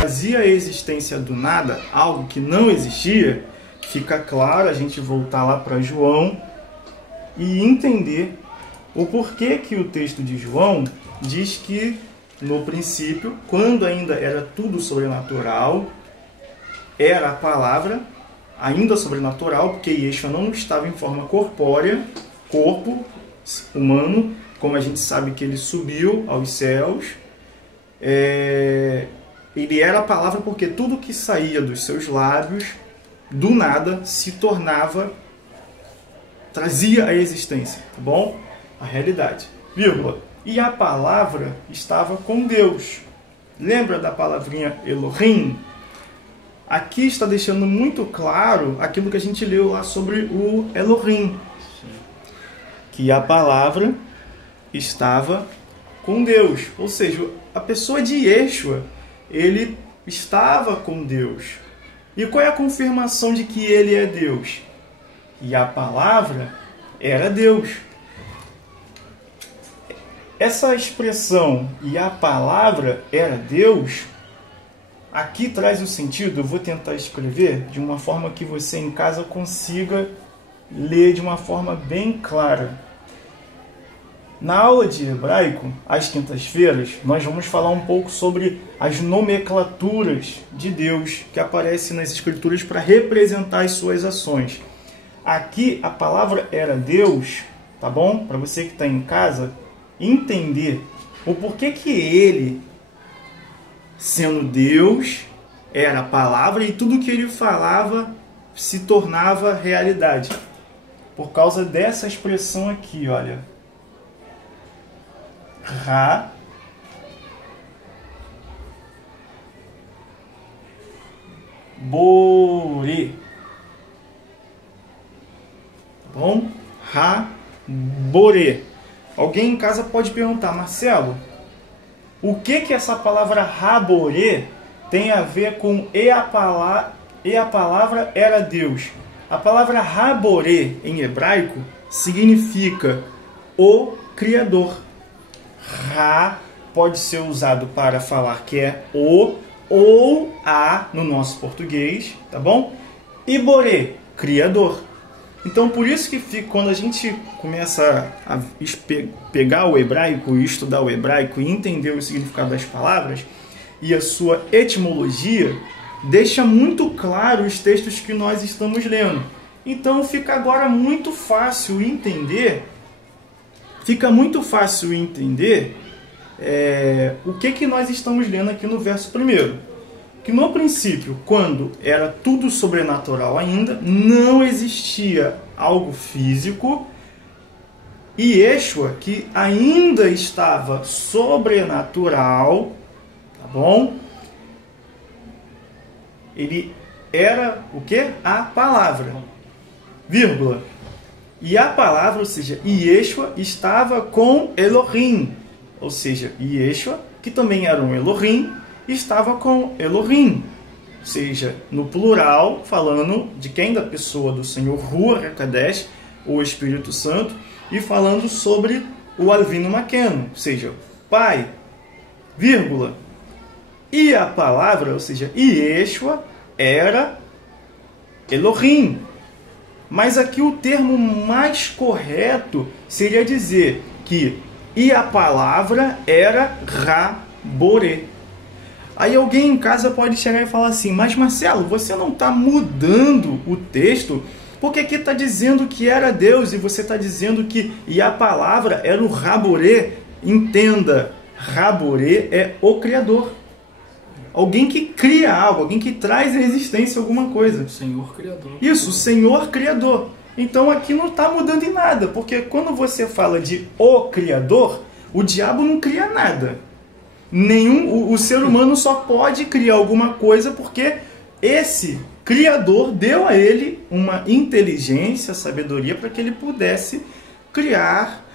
Trazia a existência do nada, algo que não existia, fica claro a gente voltar lá para João e entender o porquê que o texto de João diz que no princípio, quando ainda era tudo sobrenatural, era a palavra ainda sobrenatural, porque Yeshua não estava em forma corpórea, corpo humano, como a gente sabe que ele subiu aos céus. Ele era a palavra porque tudo que saía dos seus lábios, do nada, se tornava, trazia a existência, tá bom? A realidade, vírgula. E a palavra estava com Deus. Lembra da palavrinha Elohim? Aqui está deixando muito claro aquilo que a gente leu lá sobre o Elohim. Que a palavra estava com Deus. Ou seja, a pessoa de Yeshua, ele estava com Deus. E qual é a confirmação de que ele é Deus? E a palavra era Deus. Essa expressão, e a palavra era Deus, aqui traz o sentido, eu vou tentar escrever de uma forma que você em casa consiga ler de uma forma bem clara. Na aula de hebraico, às quintas-feiras, nós vamos falar um pouco sobre as nomenclaturas de Deus que aparecem nas escrituras para representar as suas ações. Aqui a palavra era Deus, tá bom? Para você que está em casa entender o porquê que ele, sendo Deus, era a palavra e tudo que ele falava se tornava realidade. Por causa dessa expressão aqui, olha. Ra, bore. Tá bom? Ra, bore. Alguém em casa pode perguntar, Marcelo, o que essa palavra raborê tem a ver com e a palavra era Deus? A palavra raborê em hebraico significa o Criador. Ra pode ser usado para falar que é o ou a no nosso português, tá bom? E borê, Criador. Então, por isso que quando a gente começa a pegar o hebraico e estudar o hebraico e entender o significado das palavras e a sua etimologia, deixa muito claro os textos que nós estamos lendo. Então, fica agora muito fácil entender, o que nós estamos lendo aqui no verso 1. Que no princípio, quando era tudo sobrenatural ainda, não existia algo físico, e Yeshua, que ainda estava sobrenatural, tá bom? Ele era o quê? A palavra, vírgula. E a palavra, ou seja, Yeshua estava com Elohim, ou seja, Yeshua, que também era um Elohim, estava com Elohim, ou seja, no plural, falando de quem? Da pessoa do Senhor Ruach HaKodesh, o Espírito Santo, e falando sobre o Alvino Maqueno, ou seja, Pai, vírgula. E a palavra, ou seja, Yeshua, era Elohim. Mas aqui o termo mais correto seria dizer que e a palavra era Raboré. Aí alguém em casa pode chegar e falar assim, mas Marcelo, você não está mudando o texto? Porque aqui está dizendo que era Deus e você está dizendo que e a palavra era o Raboré. Entenda, Raboré é o Criador. Alguém que cria algo, alguém que traz à existência alguma coisa. O Senhor Criador. Isso, o Senhor Criador. Então aqui não está mudando em nada, porque quando você fala de o Criador, o diabo não cria nada. O ser humano só pode criar alguma coisa porque esse Criador deu a ele uma inteligência, sabedoria para que ele pudesse criar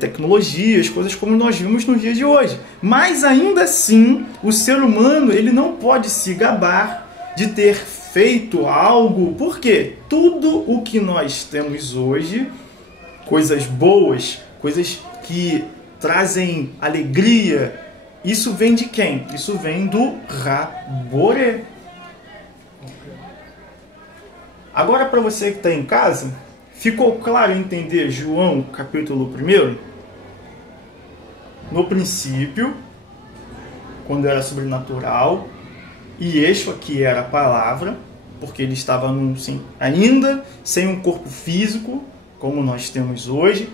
tecnologias, coisas como nós vimos no dia de hoje. Mas ainda assim, o ser humano ele não pode se gabar de ter feito algo, porque tudo o que nós temos hoje coisas boas, coisas que trazem alegria. Isso vem de quem? Isso vem do Ra-Boré. Agora, para você que está em casa, ficou claro entender João capítulo 1? No princípio, quando era sobrenatural, e Yeshua, que era a palavra, porque ele estava ainda sem um corpo físico, como nós temos hoje.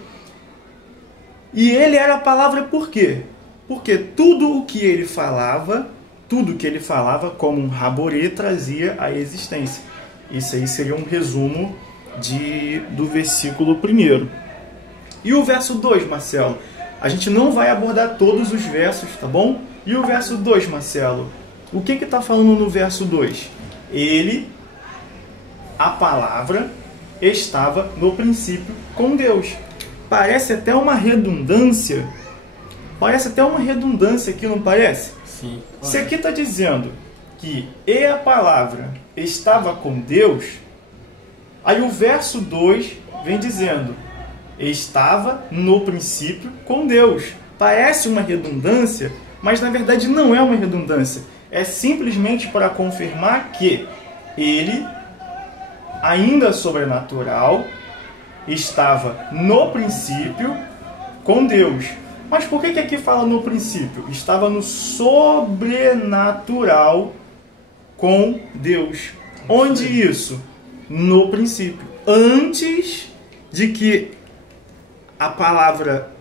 E ele era a palavra por quê? Porque tudo que ele falava, como um Ra-Boré, trazia a existência. Isso aí seria um resumo do versículo 1. E o verso 2, Marcelo? A gente não vai abordar todos os versos, tá bom? E o verso 2, Marcelo? O que está falando no verso 2? Ele, a palavra, estava no princípio com Deus. Parece até uma redundância. Parece até uma redundância aqui, não parece? Sim. Se aqui está dizendo que e a palavra estava com Deus, aí o verso 2 vem dizendo estava no princípio com Deus. Parece uma redundância, mas na verdade não é uma redundância. É simplesmente para confirmar que ele, ainda sobrenatural, estava no princípio com Deus. Mas por que aqui fala no princípio? Estava no sobrenatural com Deus. Onde isso? No princípio. Antes de que a palavra...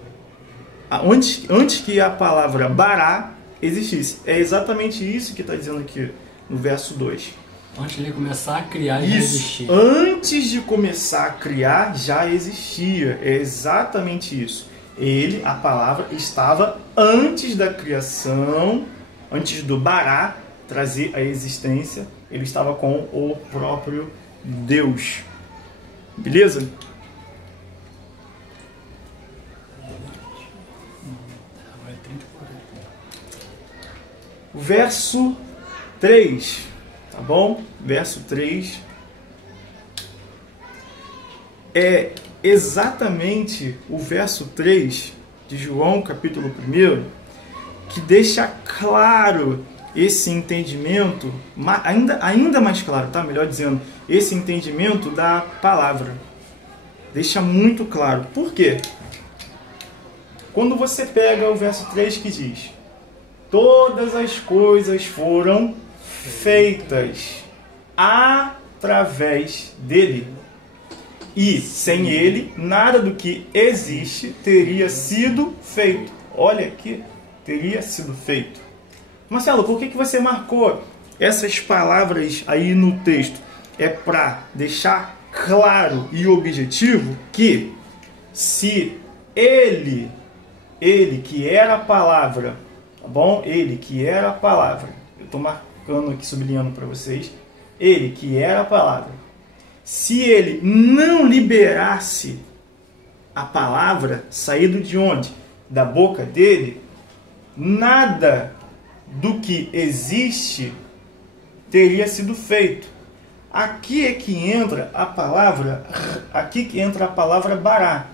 Antes que a palavra bará existisse. É exatamente isso que está dizendo aqui no verso 2. Antes de começar a criar, já existia. Antes de começar a criar, já existia. É exatamente isso. Ele, a palavra, estava antes da criação, antes do bará trazer a existência. Ele estava com o próprio Deus. Beleza? O verso 3, tá bom? Verso 3 é exatamente o verso 3 de João, capítulo 1, que deixa claro esse entendimento, ainda mais claro, tá? Melhor dizendo, esse entendimento da palavra. Deixa muito claro. Por quê? Quando você pega o verso 3 que diz: todas as coisas foram feitas através dele. E sem ele, nada do que existe teria sido feito. Olha aqui, teria sido feito. Marcelo, por que você marcou essas palavras aí no texto? É para deixar claro e objetivo que se ele que era a palavra, tá bom? Ele que era a palavra. Eu estou marcando aqui, sublinhando para vocês. Ele que era a palavra. Se ele não liberasse a palavra saído de onde? Da boca dele, nada do que existe teria sido feito. Aqui é que entra a palavra, bará.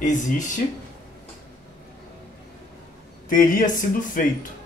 Existe, teria sido feito.